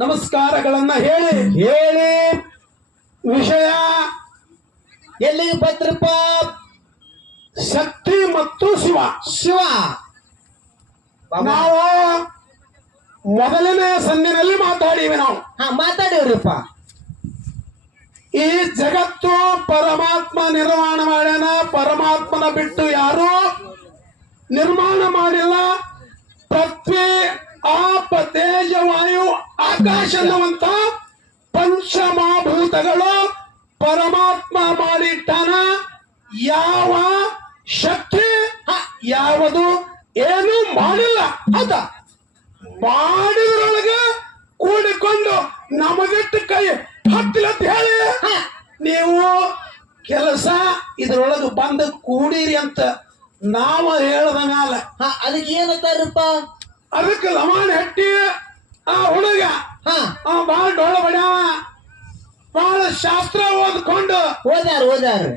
ನಮಸ್ಕಾರಗಳನ್ನ ಹೇಳಿ ವಿಷಯ ಎಲ್ಲಿಗೆ ಬಂದ್ರಪ್ಪ? ಶಕ್ತಿ ಮತ್ತು ಶಿವ. ನಾವು ಮೊದಲನೇ ಸಂಧಿನಲ್ಲಿ ಮಾತಾಡಿವಿ. ನಾವು ಮಾತಾಡಿವ್ರಿಪ್ಪ. ಈ ಜಗತ್ತು ಪರಮಾತ್ಮ ನಿರ್ಮಾಣ ಮಾಡ್ಯಾನ. ಪರಮಾತ್ಮನ ಬಿಟ್ಟು ಯಾರು ನಿರ್ಮಾಣ ಮಾಡಿಲ್ಲ. ಪೃಥ್ವಿ, ಆಪ, ತೇಜ, ವಾಯು, ಆಕಾಶ ಅನ್ನುವಂತ ಪಂಚಮಭೂತಗಳು ಪರಮಾತ್ಮ ಮಾಡಿಟ್ಟಾನ. ಯಾವ ಶಕ್ತಿ ಯಾವುದು ಏನು ಮಾಡಿಲ್ಲ. ಅದ ಮಾಡಿದ್ರೊಳಗೆ ಕೂಡಿಕೊಂಡು ನಮಗಿಟ್ಟು ಕೈ ಹತ್ತಿಲಂತ ಹೇಳಿ ನೀವು ಕೆಲಸ ಇದ್ರೊಳಗೆ ಬಂದು ಕೂಡಿರಿ ಅಂತ ನಾವು ಹೇಳದ ಮ್ಯಾಲ ಅದಕ್ಕೆ ಏನಂತಾರಪ್ಪ? ಅದಕ್ಕೆ ಲಮಾನ್ ಹಟ್ಟಿ ಆ ಹುಡುಗ ಬಾಳ ಡೊಳ ಬಡ್ಯಾವ, ಬಾಳ ಶಾಸ್ತ್ರ ಓದ್ಕೊಂಡು ಓದಾರ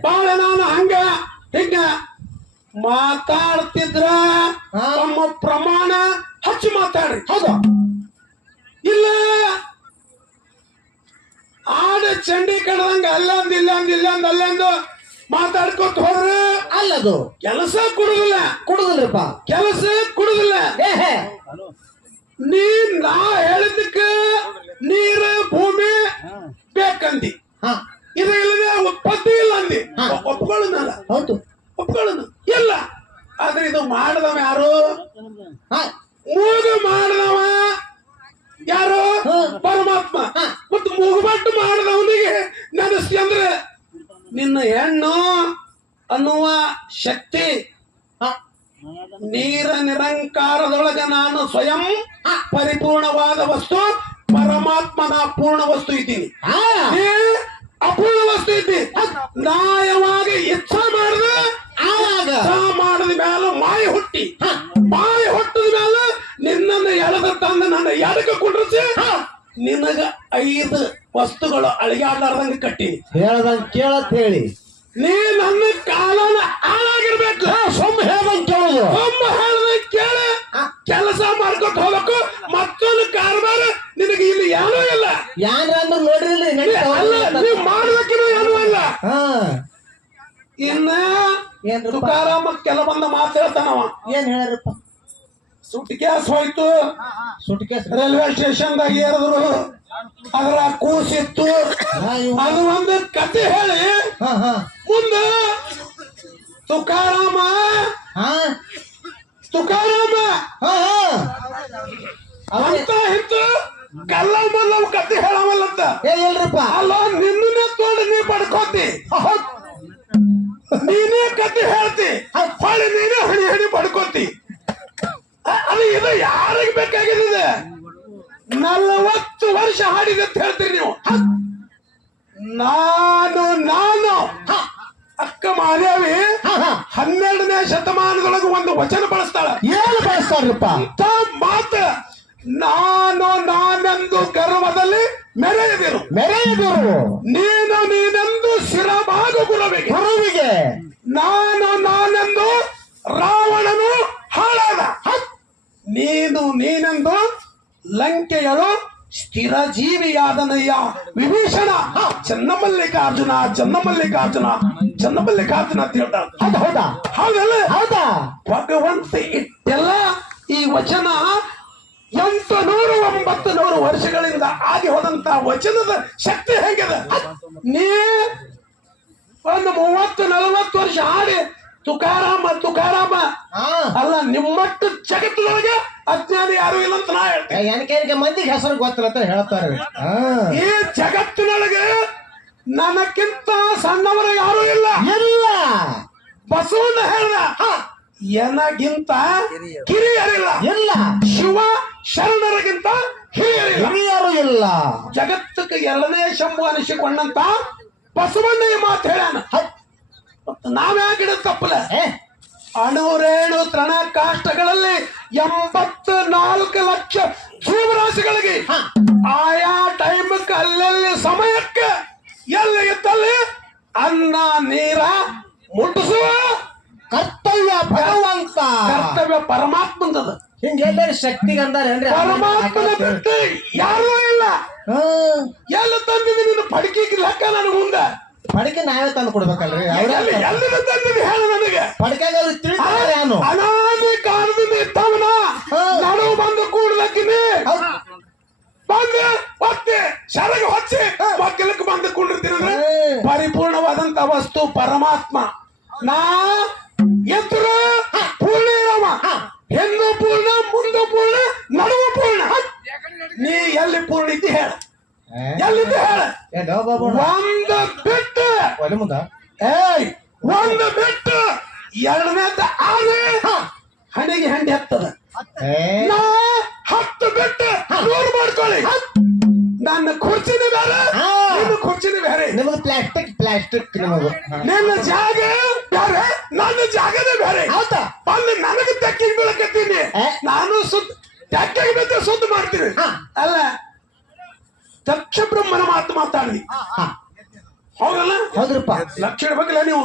ಬಾಳ ನಾನು ಹಂಗ ಹಿಂಗ ಮಾತಾಡ್ತಿದ್ರ ನಮ್ಮ ಪ್ರಮಾಣ ಹಚ್ಚಿ ಮಾತಾಡ್ರಿ. ಹೌದು ಇಲ್ಲ ಆಡ ಚಂಡಿ ಕಡ್ದಂಗ ಅಲ್ಲೊಂದು ಇಲ್ಲೊಂದು ಅಲ್ಲೊಂದು ಮಾತಾಡ್ಕೊತ ಹೋದ್ರೆ ಅಲ್ಲದು ಕೆಲಸ ಕುಡುದಿಲ್ಲಪ್ಪ. ಕೆಲಸ ಕುಡುದಿಲ್ಲ. ನಾ ಹೇಳಿದ್ದಕ್ಕೆ ನೀರು ಭೂಮಿ ಬೇಕಂದಿ, ಇದು ಇಲ್ಲದೆ ಉತ್ಪತ್ತಿ ಇಲ್ಲ ಅಂದಿ. ಒಪ್ಕೊಳ್ಳೋನಲ್ಲ, ಹೌದು ಒಪ್ಕೊಳ್ಳೋನು ಇಲ್ಲ. ಆದ್ರೆ ಇದು ಮಾಡಿದವ ಯಾರು? ಮೂಗು ಮಾಡಿದವ ಯಾರು? ಪರಮಾತ್ಮ. ಮತ್ತು ಮೂಗುಬಟ್ಟು ಮಾಡಿದವನಿಗೆ ನೆನೆಸ್ತಿ ಅಂದ್ರೆ ನಿನ್ನ ಹೆಣ್ಣು ಅನ್ನುವ ಶಕ್ತಿ ನೀರ ನಿರಂಕಾರದೊಳಗೆ ನಾನು ಸ್ವಯಂ ಪರಿಪೂರ್ಣವಾದ ವಸ್ತು, ಪರಮಾತ್ಮನ ಪೂರ್ಣ ವಸ್ತು ಇದ್ದೀನಿ. ಅಪೂರ್ಣ ವಸ್ತು ಇದ್ದಿ. ನಾ ಯಾವಾಗ ಇಚ್ಛಾ ಮಾಡಿದ ಮಾಡಿದ ಮ್ಯಾಲ ಮಾಯ ಹುಟ್ಟಿ, ಮಾಯ ಹುಟ್ಟಿದ ಮ್ಯಾಲ ನಿನ್ನನ್ನು ಎಳೆದ ತಂದ ನನ್ನ ಎಡಕ್ಕೆ ಕುಂಡ್ರಿಸಿ ನಿನಗ 5 ವಸ್ತುಗಳು ಅಳಿಗಾಡ್ಲಾರ್ದಂಗ ಕಟ್ಟಿನಿ. ಹೇಳ್ದಂಗ ಕೇಳತ್ ಹೇಳಿ ನೀ ನನ್ನ ಕಾಲನ ಹಾಳಾಗಿರ್ಬೇಕು. ಸೊಮ್ಮ ಹೇಳ್ದಂಗ ಕೇಳೋದು, ಸೊಮ್ಮ ಹೇಳ್ದಂಗ ಕೇಳಿ ಕೆಲಸ ಮಾಡ್ಕೊತ ಹೋಗ್ಬೇಕು. ಮತ್ತೊಂದು ಕಾರ್ಬಾರ ನಿನಗೆ ಇಲ್ಲಿ ಏನೂ ಇಲ್ಲ. ಯಾನ್ರ ಅಂದ್ರೆ ನೋಡ್ರಿ ನೀವು ಮಾಡ್ಬೇಕಿರೋ ಏನೂ ಇಲ್ಲ. ಇನ್ನ ತುಕಾರಾಮ ಕೆಲವೊಂದು ಮಾತು ಹೇಳ್ತಾನವ. ಏನ್ ಹೇಳಾರಪ್ಪ? ಸುಟ್ಕ್ಯಾಸ್ ಹೋಯ್ತು, ಸುಟ್ಕೇಸ್ ರೈಲ್ವೆ ಸ್ಟೇಷನ್ದಾಗ ಏರಿದ್ರು, ಅದ್ರ ಕೂಸಿತ್ತು. ಅದು ಒಂದು ಕತೆ ಹೇಳಿ ಮುಂದೆ ತುಕಾರಾಮ ಅಂತ ಇತ್ತು ಕಲ್ಲ ಮಲ್ಲವ್ ಕತೆ ಹೇಳವಲ್ಲಂತ. ಎಲ್ರಪ್ಪ? ಅಲ್ಲ ನಿನ್ನೇ ತೋಡಿ ನೀ ಪಡ್ಕೋತಿ, ನೀನೇ ಕತೆ ಹೇಳ್ತಿ, ಹೊಳಿ ನೀನೇ ಹಣಿ ಹಣಿ ಪಡ್ಕೋತಿ. ಅದು ಇದು ಯಾರಿಗೆ ಬೇಕಾಗಿದೆ? 40 ವರ್ಷ ಹಾಡಿದೆ ಅಂತ ಹೇಳ್ತೀರಿ ನೀವು. ನಾನು ಅಕ್ಕ ಮಹಾದೇವಿ 12ನೇ ಶತಮಾನದೊಳಗೆ ಒಂದು ವಚನ ಬಳಸ್ತಾಳ. ಏನು ಬಳಸ್ತಾರಪ್ಪ? ಅಂತ ಮಾತ ನಾನೆಂದು ಗರ್ವದಲ್ಲಿ ಮೆರೆಯದಿರು, ನೀನೆಂದು ಶಿರಬಾಗು ಗುರುವಿಗೆ. ನಾನೆಂದು ರಾವಣನು ಹಾಳಾದ, ನೀನೆಂದು ಲಂಕೆಯಳು ಸ್ಥಿರ ಜೀವಿಯಾದನಯ್ಯ ವಿಭೀಷಣ. ಚನ್ನಮಲ್ಲಿಕಾರ್ಜುನ ಅಂತ ಹೇಳ್ತಾರೆ. ಹೌದಾ? ಭಗವಂತ ಇಟ್ಟೆಲ್ಲ ಈ ವಚನ 800-900 ವರ್ಷಗಳಿಂದ ಆಗಿ ಹೋದಂತ ವಚನದ ಶಕ್ತಿ ಹೆಂಗಿದೆ? ನೀ ಒಂದು 30-40 ವರ್ಷ ಹಾಡಿ ತುಕಾರಾಮ ಅಲ್ಲ, ನಿಮ್ಮಟ್ಟು ಜಗತ್ತಿನೊಳಗೆ ಅಜ್ಞಾನಿ ಯಾರು ಇಲ್ಲ ಅಂತ ನಾ ಹೇಳ್ತೇನೆ. ಏನಕ್ಕೆ ಮಂದಿಗೆ ಹೆಸರು ಗೊತ್ತಿಲ್ಲ ಅಂತ ಹೇಳ್ತಾರೆ. ಈ ಜಗತ್ತಿನೊಳಗೆ ನನಕ್ಕಿಂತ ಸಣ್ಣವರು ಯಾರು ಇಲ್ಲ. ಬಸವಣ್ಣ ಹೇಳ್ದ, ಎನಗಿಂತ ಕಿರಿಯರಿಲ್ಲ. ಶಿವ ಶರಣರಿಗಿಂತ ಹಿರಿಯರು ಇಲ್ಲ. ಜಗತ್ತಕ್ಕೆ 2ನೇ ಶಂಭು ಅನಿಸಿಕೊಂಡಂತ ಬಸವಣ್ಣ ಈ ಮಾತು ಹೇಳ್ಯಾನ. ನಾವ್ಯಾಗಿಡ ತಪ್ಪಲ ಅಣುರೇಣು ತೃಣ ಕಾಷ್ಟಗಳಲ್ಲಿ 84 ಲಕ್ಷ ಜೀವರಾಶಿಗಳಿಗೆ ಆಯಾ ಟೈಮಕ್ಕೆ ಅಲ್ಲಲ್ಲಿ ಸಮಯಕ್ಕೆ ಎಲ್ಲಿ ಇದ್ದಲ್ಲಿ ಅನ್ನ ನೀರ ಮುಟ್ಟಿಸುವ ಕರ್ತವ್ಯ ಭಗವಂತ, ಕರ್ತವ್ಯ ಪರಮಾತ್ಮಂದದ. ಹಿಂಗೆಲ್ಲ ಶಕ್ತಿಗೆ ಅಂದಾರೇನ್ರಿ ಪರಮಾತ್ಮನ ಬಿಟ್ಟು ಯಾರೂ ಇಲ್ಲ. ಎಲ್ಲ ತಂದಿದ್ದೀನಿ ನಿನ್ನ ಪಡಿಕೆ ಲೆಕ್ಕ ನನಗೆ ಮುಂದೆ ಪಡಿಕೆ ನಾವೇ ತಂದು ಕೊಡ್ಬೇಕಲ್ರಿ ಅವ್ರ ಎಲ್ಲಿಂದ ತಂದಿದ್ದೀನಿ ಹೇಳು ನನಗೆ. ಪಡಿಕೆಗೆ ಅವ್ರು ತಿಳಿತಾರೆ ಏನು ಅನಾದಿ ಕಾಲದಿಂದ ಇದ್ದವನ ನಡುವು ಬಂದು ಕೂಡ್ಲಕ್ಕಿನಿ ಬಂದೆ ಒತ್ತೆ ಶರಗ ಹೊಚ್ಚಿ ಮಕ್ಕಳಕ್ಕೆ ಬಂದು ಕೂಡಿರ್ತೀನಿ ಅಂದ್ರೆ ಪರಿಪೂರ್ಣವಾದಂತ ವಸ್ತು ಪರಮಾತ್ಮ. ನಾ ಎದುರು ಪೂರ್ಣ ಇರವ, ಹಿಂದೂ ಪೂರ್ಣ, ಮುಂದೆ ಪೂರ್ಣ, ನಡುವ ಪೂರ್ಣ. ನೀ ಎಲ್ಲಿ ಪೂರ್ಣ ಇದ್ದಿ ಹೇಳ, ಎಲ್ಲಿದ್ದಿ ಹೇಳ. ಒಂದು ಬಿಟ್ಟು ಮುಂದ ಒಂದು ಬಿಟ್ಟು ಎರಡನೇದ ಆನೆ ಹಣಿಗೆ ಹಂಡಿ ಹತ್ತದ. ನಾ 10 ಬಿಟ್ಟು 100 ಮಾಡ್ಕೊಳ್ಳಿ. ನನ್ನ ಕುರ್ಚಿನ ಬೇರೆ, ನಿನ್ನ ಕುರ್ಚಿನ ಬೇರೆ. ನಿಮಗೆ ಪ್ಲಾಸ್ಟಿಕ್ ನಿಮಗೆ ನಿನ್ನ ಜಾಗ ಬೇರೆ, ನನ್ನ ಜಾಗನೇ ಬೇರೆ. ಹೌದಾ? ಅಲ್ಲಿ ನನಗೆ ತೆಕ್ಕಿಗೆ ಬೀಳಕತ್ತೀನಿ, ನಾನು ತೆಕ್ಕಿಗೆ ಬಿದ್ದ ಸುದ್ದಿ ಮಾಡ್ತೀನಿ. ಅಲ್ಲ ದಕ್ಷ ಬ್ರಹ್ಮನ ಮಾತು ಮಾತಾಡ್ಲಿ ಹೌದಲ್ಲ? ಹೌದ್ರಪ್ಪ, ಲಕ್ಷ ಇಡ್ಬೇಕಲ್ಲ ನೀವು.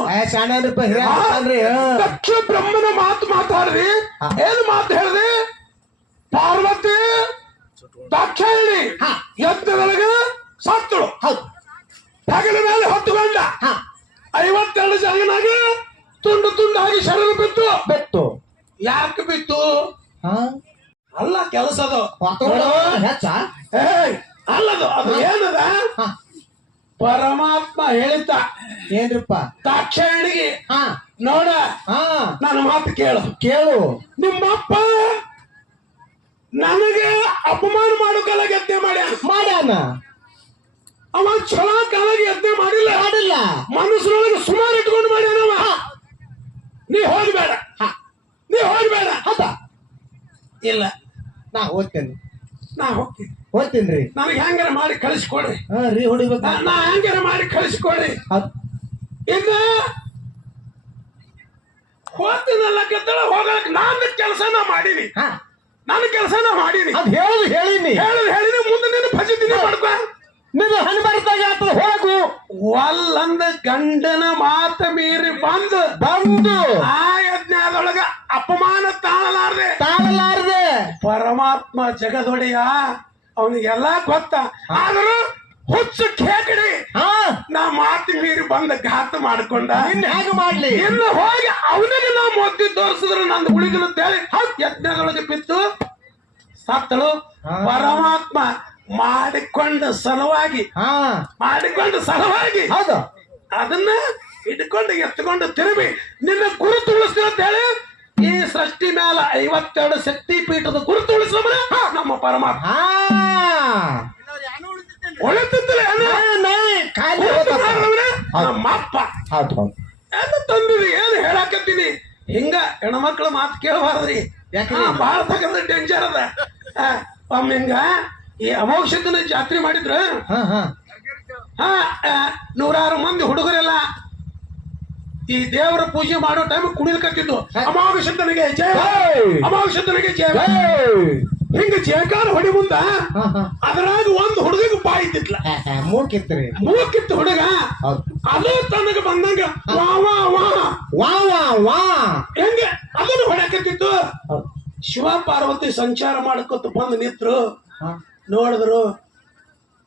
ದಕ್ಷ ಬ್ರಹ್ಮನ ಮಾತು ಮಾತಾಡ್ರಿ. ಏನ್ ಮಾತು ಹೇಳ್ರಿ? ಪಾರ್ವತಿ ದಕ್ಷ ಹೇಳಿ ಎತ್ತದೊಳಗೆ ಸತ್ತಳು, ಹೆಗಲ ಮೇಲೆ ಹೊತ್ತುಕೊಂಡ 52 ಜಗನಾಗ ತುಂಡು ತುಂಡಾಗಿ ಶರೀರ ಬಿತ್ತು. ಯಾಕೆ ಬಿತ್ತು? ಅಲ್ಲ ಕೆಲಸದು ಅಲ್ಲದು, ಅದು ಏನದ ಪರಮಾತ್ಮ ಹೇಳಿದ್ದ. ಏನ್ರಿಪ್ಪ? ದಾಕ್ಷಾಯಣಿಗೆ ನೋಡ ನನ್ನ ಮಾತು ಕೇಳು. ನಿಮ್ಮಪ್ಪ ನನಗೆ ಅಪಮಾನ ಮಾಡೋ ಕಾಲಾಗ ಯತ್ನೆ ಮಾಡ್ಯಾನ. ಅವ ಚಲೋ ಕಾಲಾಗ ಯತ್ನೆ ಮಾಡಿಲ್ಲ. ಮನಸ್ಸಿನೊಳಗೆ ಸುಮಾರು ಇಟ್ಕೊಂಡು ಮಾಡ್ಯಾನವ. ನೀ ಹೋಗ್ಬೇಡ ಹೌದ? ಇಲ್ಲ, ನಾ ಹೋಗ್ತೇನೆ. ಹೋಗ್ತೀನಿ. ನನಗೆ ಹೆಂಗಾರ ಮಾಡಿ ಕಳಿಸ್ಕೊಡ್ರಿ. ಹೊಡಿಬೇಕು. ನಾ ಹೆಂಗಾರ ಮಾಡಿ ಕಳಿಸ್ಕೊಡ್ರಿ. ಇನ್ನ ಹೋಗ್ತೀನಲ್ಲ ಕೆತ್ತಳ ಹೋಗಕ್ ನನ್ನ ಕೆಲಸ ನಾ ಮಾಡೀನಿ. ಅದ್ ಹೇಳಿನಿ ಮುಂದೆ ನಿನ್ನ ಭಜಿತೀನಿ ಮಾಡ್ಕೊ. ನಿನ್ನ ಹಣಬಾರ್ದಾಗ ಹೋಗು. ಒಲ್ಲಂದ ಗಂಡನ ಮಾತ ಮೀರಿ ಬಂದು ಆ ಯಜ್ಞದೊಳಗ ಅಪಮಾನ ತಾಳಲಾರದೆ ಪರಮಾತ್ಮ ಜಗದೊಡೆಯ ಅವನಿಗೆಲ್ಲ ಗೊತ್ತ. ಆದರೂ ಹುಚ್ಚು ಖೇಕಡಿ ನಾ ಮಾತು ಮೀರಿ ಬಂದ ಘಾತ ಮಾಡ್ಕೊಂಡ. ಹೇಗೆ ಮಾಡ್ಲಿ? ಇನ್ನು ಹೋಗಿ ಅವನಿಗೆ ನಾ ಮೊದ್ದಿ ತೋರಿಸಿದ್ರು ನಂದು ಉಳಿದಿಲ್ಲ ಹೇಳಿ ಯಜ್ಞದೊಳಗೆ ಬಿದ್ದು ಸತ್ತಳು. ಪರಮಾತ್ಮ ಮಾಡಿಕೊಂಡ ಸಲುವಾಗಿ ಹೌದು ಅದನ್ನ ಇಟ್ಕೊಂಡು ಎತ್ಕೊಂಡು ತಿರುಗಿ ನಿನ್ನ ಗುರುತು ಉಳಿಸ್ತೀರಂತ ಹೇಳಿ ಈ ಸೃಷ್ಟಿ ಮೇಲೆ 52 ಶಕ್ತಿ ಪೀಠದ ಗುರುತು ಉಳಿಸ್ಲಂದ್ರೆ ನಮ್ಮ ಪರಮಾತ್ಮ ಉಳಿತಿದ್ದಿಲ್ಲ. ನಮ್ಮಪ್ಪ ತಂದಿರಿ ಏನ್ ಹೇಳಾಕತ್ತೀನಿ. ಹಿಂಗ ಹೆಣ್ಮಕ್ಳ ಮಾತು ಕೇಳಬಾರ್ದ್ರಿ. ಬಾಳ ತಗದ ಡೇಂಜರ್ ಅದ. ಒಮ್ಮೆ ಹಿಂಗ ಈ ಅಮೋಕ್ಷದನ ಜಾತ್ರೆ ಮಾಡಿದ್ರ 100 ಮಂದಿ ಹುಡುಗರೆಲ್ಲ ಈ ದೇವರ ಪೂಜೆ ಮಾಡೋ ಟೈಮ್ ಕುಣಿಲ್ಕತ್ತಿದ್ದು ಅಮಾವಾಸ್ಯತನಿಗೆ ಜಯ, ಅಮಾವಾಸ್ಯತನಿಗೆ ಜಯ ಹಿಂಗ ಜಯಕಾರ ಹೊಡಿ ಮುಂದ ಅದ್ರಾಗ ಒಂದು ಹುಡುಗಿಗೆ ಬಾಯಿ ಇದ್ದಿತ್ಲ. ಮೂಕಿತ್ತು ಹುಡುಗ. ಅದು ತನಗ ಬಂದಂಗ ಹೆಂಗ ಅದನ್ನು ಹೊಡಕತ್ತಿತ್ತು. ಶಿವ ಪಾರ್ವತಿ ಸಂಚಾರ ಮಾಡ್ಕೊತ ಬಂದು ನಿಂತ್ರು. ನೋಡಿದ್ರು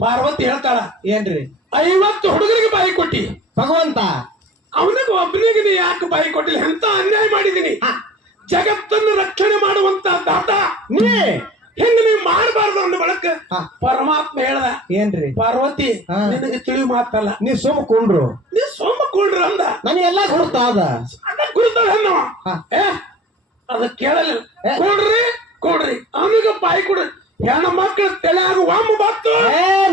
ಪಾರ್ವತಿ ಹೇಳ್ತಾಳ, ಏನ್ರಿ 50 ಹುಡುಗರಿಗೆ ಬಾಯಿ ಕೊಟ್ಟಿ ಭಗವಂತ, ಅವನಿಗೆ ಒಬ್ಬನಿಗೆ ನೀ ಯಾಕೆ ಬಾಯಿ ಕೊಟ್ಟಿಲ್ಲ? ಎಂತ ಅನ್ಯಾಯ ಮಾಡಿದೀನಿ. ಜಗತ್ತನ್ನು ರಕ್ಷಣೆ ಮಾಡುವಂತ ದಾಟ ಹೆಂಗ ನೀವ್ ಮಾಡಬಾರ್ದು ಅಂದ ಬಳಕ ಪರಮಾತ್ಮ ಹೇಳ್ದ, ಏನ್ರಿ ಪಾರ್ವತಿ ನಿನಗೆ ತಿಳಿ ಮಾತಲ್ಲ, ನೀ ಸೋಮಕೊಂಡ್ರು ಅಂದ. ನನಗೆಲ್ಲ ಗುರ್ತಾದ ಗುರುತಾವ ಅದ ಕೇಳಲಿಲ್ಲ. ಕೊಡ್ರಿ ಅವನಿಗೆ ಬಾಯಿ ಕೊಡ್ರಿ. ಹೆಣ್ಣು ಮಕ್ಕಳ ತಲೆಯಾಗ ಒಮ್ಮೆ ಬತ್ತು.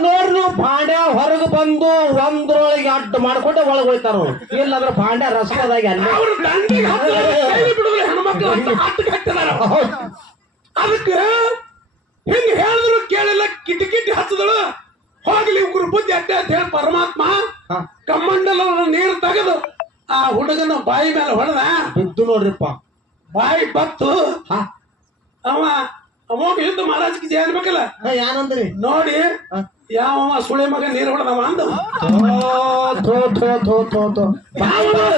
ನೋಡ್ರಿ ನೀವು ಭಾಂಡ್ಯ ಹೊರಗೆ ಬಂದು ಒಂದ್ರೊಳಗೆ ಅಡ್ಡು ಮಾಡ್ಕೊಂಡು ಒಳಗೆ ಹೋಯ್ತಾರ. ಇಲ್ಲಾಂದ್ರೆ ಭಾಂಡ್ಯ ರಸದಾಗಿ ಅಲ್ಲಿ ಅವ್ರು ದಂಡಿಗೆ ಬಿಡುದ್ರೆ ಹೆಣ್ಣು ಮಕ್ಕಳು ಹತ್ತು ಕಟ್ಟಿದಾರ. ಅದಕ್ಕೆ ಹಿಂಗ ಹೇಳಿದ್ರು ಕೇಳಿಲ್ಲ. ಕಿಟಿ ಹತ್ತದಳು. ಹೋಗ್ಲಿ ಉಗ್ರು ಬುದ್ಧಿ ಅಡ್ಡ ಅಂತ ಹೇಳಿ ಪರಮಾತ್ಮ ಕಮ್ಮಂಡಲ ನೀರು ತೆಗೆದು ಆ ಹುಡುಗನ ಬಾಯಿ ಮೇಲೆ ಹೊಡೆದ. ಬಿದ್ದು ನೋಡ್ರಿಪ್ಪ, ಬಾಯಿ ಬತ್ತು. ಅವ ಅಮೋಘ ಯುದ್ಧ ಮಹಾರಾಜಕ್ಕೆ ಜಯ ಅನ್ಬೇಕಲ್ಲ. ಏನಂದ್ರಿ ನೋಡಿ ಯಾವ ಸುಳೆ ಮಗ ನೀರು ಹೊಡೆದವ ಅಂದ.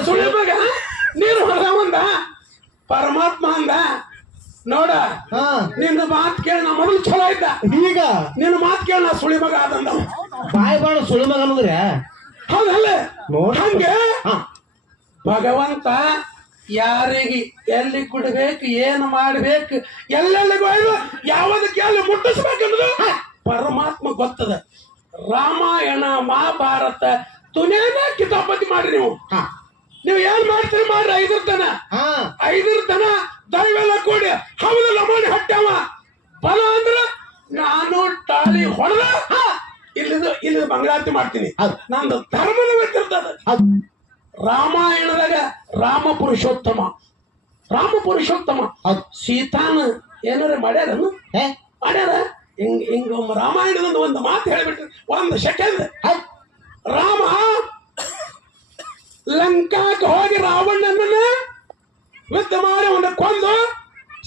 ಸುಳೆ ಮಗ ನೀರು ಹೊಡೆದವಂದ. ಪರಮಾತ್ಮ ಅಂದ, ನೋಡ ಹಾ ನಿನ್ನ ಮಾತ್ ಕೇಳಿ ನಾ ಮೊದಲು ಚಲೋ ಇದ್ದ, ಈಗ ನಿನ್ನ ಮಾತ್ ಕೇಳಿ ನಾ ಸುಳಿ ಮಗ ಆದಂದ. ಬಾಯಿ ಬಾಳ ಸುಳಿ ಮಗ ಅನ್ನೋದ್ರೆ ಹೌದಲ್ಲ? ನೋಡ ಹಂಗೆ ಹಾ ಭಗವಂತ ಯಾರಿಗೆ ಎಲ್ಲಿ ಕೊಡ್ಬೇಕು, ಏನು ಮಾಡ್ಬೇಕು, ಎಲ್ಲೆಲ್ಲಿಗೂ ಯಾವದಕ್ಕೆ ಎಲ್ಲಿ ಮುಟ್ಟಿಸ್ಬೇಕನ್ನೋದು ಪರಮಾತ್ಮ ಗೊತ್ತದ. ರಾಮಾಯಣ ಮಹಾಭಾರತ ತುನೇನ ಕಿತಾಪತಿ ಮಾಡ್ರಿ ನೀವು. ಹಾ ನೀವು ಏನ್ ಮಾಡ್ತೀರಿ ಮಾಡ್ರಿ. ಹಾ ಐದರ ತನ ದೈವೆಲ್ಲ ಕೂಡಿ ಹೌದಲ್ಲ ಮಾಡಿ ಹಟ್ಟ್ಯಾವ ಬಲ ಅಂದ್ರ ನಾನು ಟಾಳಿ ಹೊಡೆದ ಇಲ್ಲಿ ಮಂಗಳಾರತಿ ಮಾಡ್ತೀನಿ. ನಂದು ಧರ್ಮದ ಗೊತ್ತಿರ್ತದ. ರಾಮಾಯಣದಾಗ ರಾಮ ಪುರುಷೋತ್ತಮ ಸೀತಾನ ಏನಾರ ಮಾಡ್ಯಾರನು? ಮಾಡ್ಯಾರ. ಹಿಂಗ ರಾಮಾಯಣದ ಒಂದು ಮಾತು ಹೇಳ್ಬಿಟ್ರಿ, ಒಂದು ಸೆಕೆಂಡ್. ರಾಮ ಲಂಕಾಕ್ಕೆ ಹೋಗಿ ರಾವಣನನ್ನ ಯುದ್ಧ ಮಾಡಿ ಅವನ ಕೊಂದು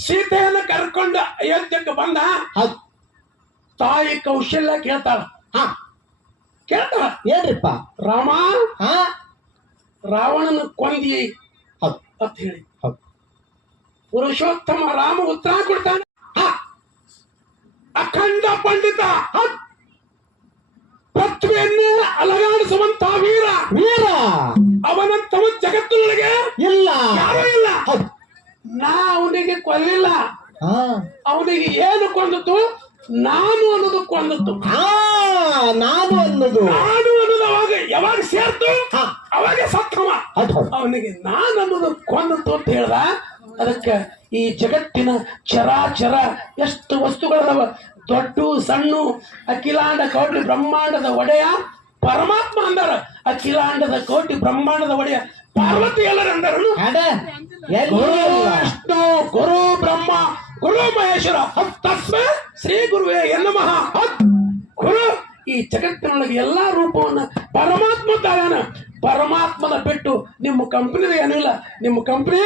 ಸೀತೆಯನ್ನ ಕರ್ಕೊಂಡು ಅಯೋಧ್ಯಕ್ಕೆ ಬಂದ. ತಾಯಿ ಕೌಶಲ್ಯ ಕೇಳ್ತಾಳ. ಏನ್ರಿಪ್ಪ? ರಾಮ ಹಾ ರಾವಣನ ಕೊಂದಿ ಅಂತ ಹೇಳಿ ಪುರುಷೋತ್ತಮ ರಾಮ ಉತ್ತರ ಕೊಡ್ತಾನೆ. ಅಖಂಡ ಪಂಡಿತ, ಪೃಥ್ವಿಯನ್ನು ಅಲಗಾಡಿಸುವಂತ ವೀರ ಅವನಂತವ ಜಗತ್ತಿನೊಳಗೆ ಇಲ್ಲ, ಯಾರೂ ಇಲ್ಲ. ನಾ ಅವನಿಗೆ ಕೊಲ್ಲಿಲ್ಲ, ಅವನಿಗೆ ಏನು ಕೊಂದದ್ದು? ನಾನು ಅನ್ನೋದು ಕೊಂದದ್ದು. ನಾನು ಅನ್ನೋದು ಅವಾಗ ಯಾವಾಗ ಸೇರ್ತು ಅವಾಗ ಸತ್ತವ. ಅವನಿಗೆ ನಾನು ಅನ್ನೋದು ಕೊಂದದ್ದು ಅಂತ ಹೇಳ್ದ. ಅದಕ್ಕೆ ಈ ಜಗತ್ತಿನ ಚರಾಚರ ಎಷ್ಟು ವಸ್ತುಗಳದಾವ, ದೊಡ್ಡ ಸಣ್ಣ, ಅಖಿಲಾಂಡ ಕೋಟಿ ಬ್ರಹ್ಮಾಂಡದ ಒಡೆಯ ಪರಮಾತ್ಮ ಅಂದಾರ. ಅಖಿಲಾಂಡದ ಕೋಟಿ ಬ್ರಹ್ಮಾಂಡದ ಒಡೆಯ ಪಾರ್ವತಿ ಎಲ್ಲರ ಅಂದಾರ. ಗುರು ವಿಷ್ಣು ಗುರು ಬ್ರಹ್ಮ ಗುರು ಮಹೇಶ್ವರ ತಸ್ಮೈ ಶ್ರೀ ಗುರುವೇ ನಮಃ. ಗುರು ಈ ಜಗತ್ತಿನೊಳಗೆ ಎಲ್ಲಾ ರೂಪವನ್ನ ಪರಮಾತ್ಮ ತಾನ. ಪರಮಾತ್ಮನ ಬಿಟ್ಟು ನಿಮ್ಮ ಕಂಪನಿದ ಏನಿಲ್ಲ. ನಿಮ್ಮ ಕಂಪನಿ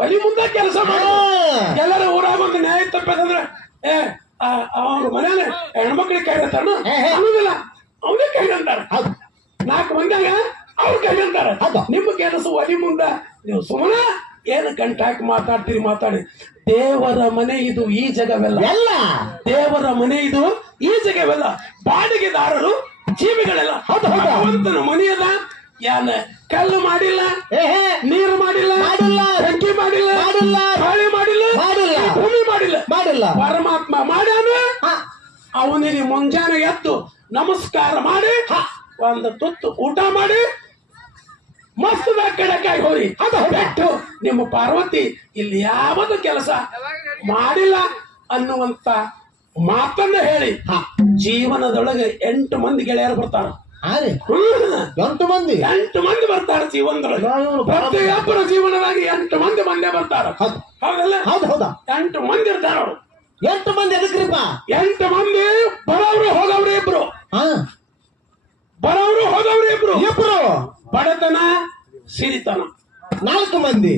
ಒಲಿ ಮುಂದೆ ಕೆಲಸ ಮಾಡ. ಎಲ್ಲರ ಊರಾಗ ಒಂದು ನ್ಯಾಯ ತಪ್ಪದಂದ್ರೆ ಅವ್ರ ಮನೇಲಿ ಹೆಣ್ಮಕ್ಳಿಗೆ ಕೈ ಅಂತಾರ ಅನ್ನೋದಿಲ್ಲ, ಅವನೇ ಕೈ ಅಂತಾರ. 4 ಮಂದಿಯಾಗ ಅವ್ರ ಕೈ ಅಂತಾರ. ನಿಮ್ಮ ಕೆಲಸ ಒಲಿ ಮುಂದ. ನೀವು ಸುಮ್ಮನೆ ಏನು ಗಂಟಾಕಿ ಮಾತಾಡಿ. ದೇವರ ಮನೆ ಇದು, ಈ ಜಗವೆಲ್ಲ. ದೇವರ ಮನೆ ಇದು, ಈ ಜಗವೆಲ್ಲ. ಬಾಡಿಗೆದಾರರು ಜೀವಿಗಳೆಲ್ಲ. ಭಗವಂತನ ಮನೆಯದ. ಯಾನ ಕಲ್ಲು ಮಾಡಿಲ್ಲ, ನೀರು ಮಾಡಿಲ್ಲ, ಬೆಂಕಿ ಮಾಡಿಲ್ಲ, ಗಾಳಿ ಮಾಡಿಲ್ಲ, ಭೂಮಿ ಮಾಡಿಲ್ಲ. ಪರಮಾತ್ಮ ಮಾಡ್ಯಾನ. ಅವನಿಗೆ ಮುಂಜಾನೆ ಎದ್ದು ನಮಸ್ಕಾರ ಮಾಡಿ ಒಂದು ತುತ್ತು ಊಟ ಮಾಡಿ ಮಸ್ತದ ಕಡಕಾಗಿ ಹೋರಿ. ಬಿಟ್ಟು ನಿಮ್ಮ ಪಾರ್ವತಿ ಇಲ್ಲಿ ಯಾವುದು ಕೆಲಸ ಮಾಡಿಲ್ಲ ಅನ್ನುವಂತ ಮಾತನ್ನ ಹೇಳಿ ಜೀವನದೊಳಗೆ 8 ಮಂದಿ ಗೆಳೆಯರು ಬರ್ತಾರ. 8 ಮಂದಿ ಬರ್ತಾರ ಜೀವನದೊಳಗೆ. ಪ್ರತಿಯೊಬ್ಬರ ಜೀವನದಾಗ 8 ಮಂದಿ ಬರ್ತಾರ. ಹೌದಲ್ಲ? 8 ಮಂದಿ ಇರ್ತಾರ. ಅವರು 8 ಮಂದಿ ಎದಕ್ರಿಪ್ಪ? 8 ಮಂದಿ ಬರೋರು ಹೋಗವ್ರು ಇಬ್ರು. ಬರೋರು ಹೋಗವ್ರು ಇಬ್ರು. ಬಡತನ ಸಿರಿತನ 4 ಮಂದಿ.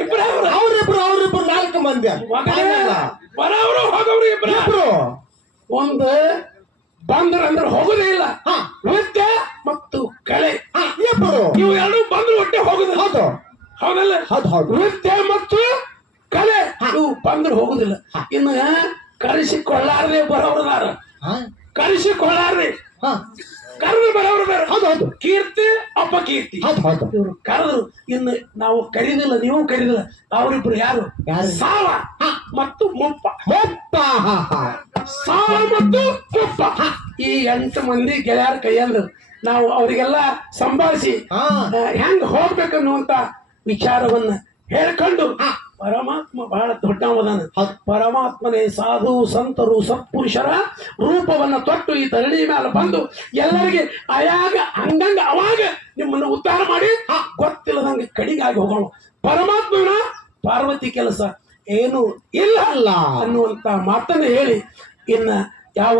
ಇಬ್ರು ಅವ್ರಿಬ್ರು 4 ಮಂದಿ. ಬರೋರು ಹೋಗವ್ರು ಇಬ್ರು. ಒಂದು ಬಂದ್ರಂದ್ರೆ ಹೋಗುದೇ ಇಲ್ಲ. ವಿದ್ಯೆ ಮತ್ತು ಕಳೆ ಇಬ್ರು. ಇವು 2 ಬಂದ್ರು ಒಟ್ಟೆ ಹೋಗುದಿಲ್ಲ. ಹೌದಲ್ಲ? ವಿದ್ಯೆ ಮತ್ತು ಕಲೆ ಇವು ಬಂದ್ರು ಹೋಗುದಿಲ್ಲ. ಇನ್ನು ಕರೆಸಿಕೊಳ್ಳಾರದೆ ಬರೋರದಾರ. ಕರೆಸಿಕೊಳ್ಳಾರದೆ ಕರೆದು ಬರೋರು. ಕೀರ್ತಿ ಅಪಕೀರ್ತಿ ಇವ್ರು ಕರೆದ್ರು. ಇನ್ನು ನಾವು ಕರೀದಿಲ್ಲ, ನೀವು ಕರೀದಿಲ್ಲ. ಅವರಿಬ್ರು ಯಾರು? ಸಾವ ಮತ್ತು ಮುಪ್ಪ. ಸಾವ ಮತ್ತು ಮುಪ್ಪ. ಈ 8 ಮಂದಿ ಗೆಳೆಯರ ಕೈಯಲ್ಲಿ ನಾವು ಅವರಿಗೆಲ್ಲ ಸಂಭಾಳಿಸಿ ಹೆಂಗ್ ಹೋಗ್ಬೇಕನ್ನುವಂತ ವಿಚಾರವನ್ನ ಹೇಳ್ಕೊಂಡು ಪರಮಾತ್ಮ ಬಹಳ ದೊಡ್ಡವದಾನ. ಪರಮಾತ್ಮನೇ ಸಾಧು ಸಂತರು ಸತ್ಪುರುಷರ ರೂಪವನ್ನ ತೊಟ್ಟು ಈ ಧರಣಿ ಮೇಲೆ ಬಂದು ಎಲ್ಲರಿಗೆ ಆಯಾಗ ಹಂಗಂಗ ಅವಾಗ ನಿಮ್ಮನ್ನು ಉದ್ಧಾರ ಮಾಡಿ ಗೊತ್ತಿಲ್ಲದಂಗೆ ಕಡಿಗಾಗಿ ಹೋಗೋಣ. ಪರಮಾತ್ಮನ ಪಾರ್ವತಿ ಕೆಲಸ ಏನು ಇಲ್ಲ ಅನ್ನುವಂತ ಮಾತನ್ನು ಹೇಳಿ ಇನ್ನ ಯಾವ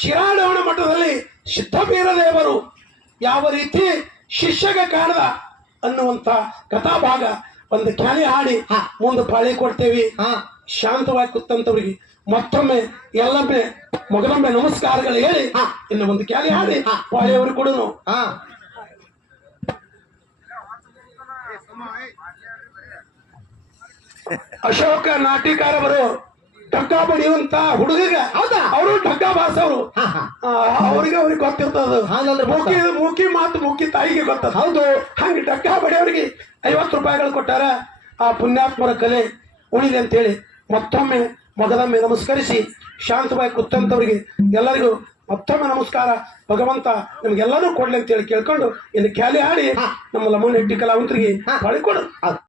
ಶಿರಾಡವಣ ಮಠದಲ್ಲಿ ಸಿದ್ಧಬೀರ ದೇವರು ಯಾವ ರೀತಿ ಶಿಷ್ಯಗೆ ಕಾಣದ ಅನ್ನುವಂತ ಕಥಾಭಾಗ ಒಂದು ಖ್ಯಾಲಿ ಹಾಡಿ ಮುಂದೆ ಪಾಳಿ ಕೊಡ್ತೇವಿ. ಶಾಂತವಾಗಿ ಕೂತಂತವ್ರಿಗೆ ಮತ್ತೊಮ್ಮೆ ಎಲ್ಲೊಮ್ಮೆ ಮೊದಲೊಮ್ಮೆ ನಮಸ್ಕಾರಗಳು ಹೇಳಿ ಇನ್ನು ಒಂದು ಖ್ಯಾಲಿ ಹಾಡಿ ಪಾಳಿಯವರು ಕೊಡೋನು. ಅಶೋಕ ನಾಟಿಕಾರ ಬರು ಡಗ್ಗಾ ಬಡಿಯುವಂತ ಹುಡುಗ ಹೌದಾ? ಅವರು ಡಗ್ಗಾ ಬಾಸ್ ಅವರು ಅವ್ರಿಗೆ ಗೊತ್ತಿರ್ತದ. ಹಾಗಂದ್ರೆ ಮೂಕಿ ಮಾತು ಮೂಕಿ ತಾಯಿಗೆ ಗೊತ್ತದ. ಹೌದು. ಹಂಗೆ ಡಗ್ಗಾ ಬಡಿಯವ್ರಿಗೆ 50 ರೂಪಾಯಿಗಳು ಕೊಟ್ಟಾರ. ಆ ಪುಣ್ಯಾತ್ಮರ ಕಲೆ ಉಳಿದೆ ಅಂತೇಳಿ ಮತ್ತೊಮ್ಮೆ ಮೊಗದೊಮ್ಮೆ ನಮಸ್ಕರಿಸಿ ಶಾಂತವಾಗಿ ಕೂತಂತವ್ರಿಗೆ ಎಲ್ಲರಿಗೂ ಮತ್ತೊಮ್ಮೆ ನಮಸ್ಕಾರ. ಭಗವಂತ ನಿಮ್ಗೆಲ್ಲರೂ ಕೊಡ್ಲಿ ಅಂತೇಳಿ ಕೇಳ್ಕೊಂಡು ಇನ್ನು ಕ್ಯಾಲಿ ಆಡಿ ನಮ್ಮ ಲಮೋನ್ ಹೆಟ್ಟಿ ಕಲಾವಂತರಿಗೆ ಮಾಡಿಕೊಡು.